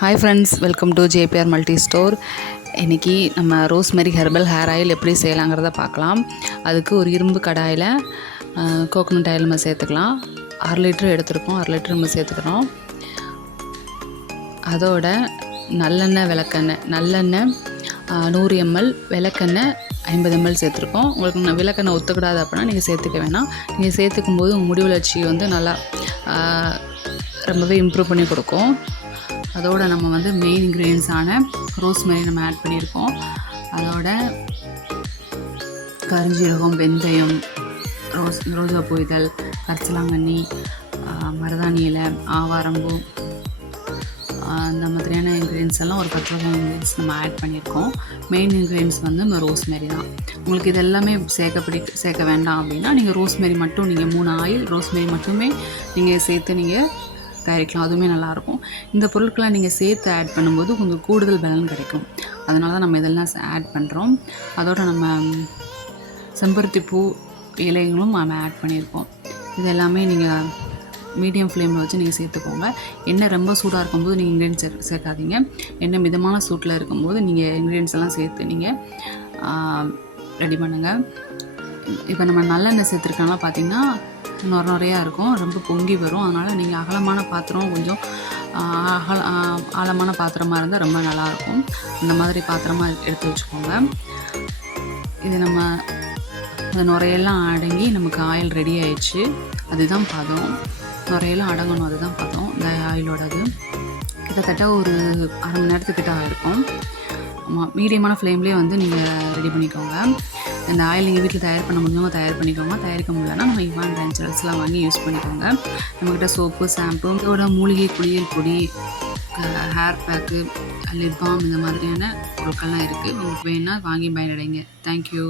Hi friends, welcome to JPR multi store. இன்றைக்கி நம்ம rosemary herbal hair oil எப்படி செய்யலாங்கிறத பார்க்கலாம். அதுக்கு ஒரு இரும்பு கடாயில் கோகோனட் ஆயில் நம்ம சேர்த்துக்கலாம். 1/2 லிட்டர் எடுத்துருக்கோம். 1/2 லிட்டர் நம்ம சேர்த்துக்கிறோம். அதோட நல்லெண்ணெய் 100 ml, விளக்கெண்ணெய் 50 ml சேர்த்துருக்கோம். உங்களுக்கு விளக்கெண்ணெய் ஒத்துக்கூடாது அப்படின்னா நீங்கள் சேர்த்துக்க வேணாம். நீங்கள் சேர்த்துக்கும் போது உங்கள் முடி வளர்ச்சி நல்லா ரொம்பவே இம்ப்ரூவ் பண்ணி கொடுக்கும். அதோடு நம்ம மெயின் இன்க்ரீடியன்ஸான ரோஸ்மெரி நம்ம ஆட் பண்ணியிருக்கோம். அதோட கருஞ்சீரகம், வெந்தயம், ரோஜாப்பூ இதழ், கரிசலாங்கண்ணி, மருதாணி இலை, ஆவாரம்பூ, அந்த மாதிரியான இன்க்ரீடியன்ஸ் எல்லாம் ஒரு 10 வகை இன்க்ரீடியன்ஸ் நம்ம ஆட் பண்ணியிருக்கோம். மெயின் இன்க்ரீடியன்ஸ் நம்ம ரோஸ்மெரி தான். உங்களுக்கு இது எல்லாமே சேர்க்க வேண்டாம் அப்படின்னா நீங்கள் ரோஸ்மெரி மட்டும் 3 ஆயில் ரோஸ்மெரி மட்டுமே நீங்கள் சேர்த்து நீங்கள் தயாரிக்கலாம். அதுவுமே நல்லாயிருக்கும். இந்த பொருட்கள்லாம் நீங்கள் சேர்த்து ஆட் பண்ணும்போது கொஞ்சம் கூடுதல் பலன் கிடைக்கும். அதனால தான் நம்ம இதெல்லாம் ஆட் பண்ணுறோம். அதோடு நம்ம செம்பருத்தி பூ இலைகளும் நம்ம ஆட் பண்ணியிருக்கோம். இது எல்லாமே நீங்கள் மீடியம் ஃப்ளேமில் வச்சு நீங்கள் சேர்த்துக்கோங்க. எண்ணெய் ரொம்ப சூடாக இருக்கும்போது நீங்கள் இன்க்ரீடியன்ஸ் சேர்க்காதீங்க. எண்ணெய் மிதமான சூட்டில் இருக்கும்போது நீங்கள் இன்க்ரீடியன்ஸ் எல்லாம் சேர்த்து நீங்கள் ரெடி பண்ணுங்கள். இப்போ நம்ம நல்லெண்ணெய் சேர்த்துருக்கனால பார்த்திங்கன்னா நிறையா இருக்கும், ரொம்ப பொங்கி வரும். அதனால் நீங்கள் அகலமான பாத்திரம், கொஞ்சம் ஆழமான பாத்திரமாக இருந்தால் ரொம்ப நல்லாயிருக்கும். இந்த மாதிரி பாத்திரமாக எடுத்து வச்சுக்கோங்க. இது நம்ம இந்த நுரையெல்லாம் அடங்கி நமக்கு ஆயில் ரெடி ஆயிடுச்சு. அதுதான் பதம். நுரையெல்லாம் அடங்கணும், அதுதான் பதம் இந்த ஆயிலோடது. கிட்டத்தட்ட ஒரு 1/2 மணி நேரத்துக்கிட்ட ஆகிருக்கும். மீடியமான ஃப்ளேம்லேயே நீங்கள் ரெடி பண்ணிக்கோங்க. இந்த ஆயில் நீங்கள் வீட்டில் தயார் பண்ண முடிஞ்சவங்க தயார் பண்ணிக்கோங்க. தயாரிக்க முடியலன்னா நம்ம இவான் நேச்சுரல்ஸ்லாம் வாங்கி யூஸ் பண்ணிக்கோங்க. நம்மக்கிட்ட சோப்பு, ஷாம்பு, இதோட மூலிகை குளியல் பொடி, ஹேர் பேக்கு, லிப் பாம், இந்த மாதிரியான பொருட்கள்லாம் இருக்குது. உங்களுக்கு வேணால் வாங்கி பயனடைங்க. தேங்க்யூ.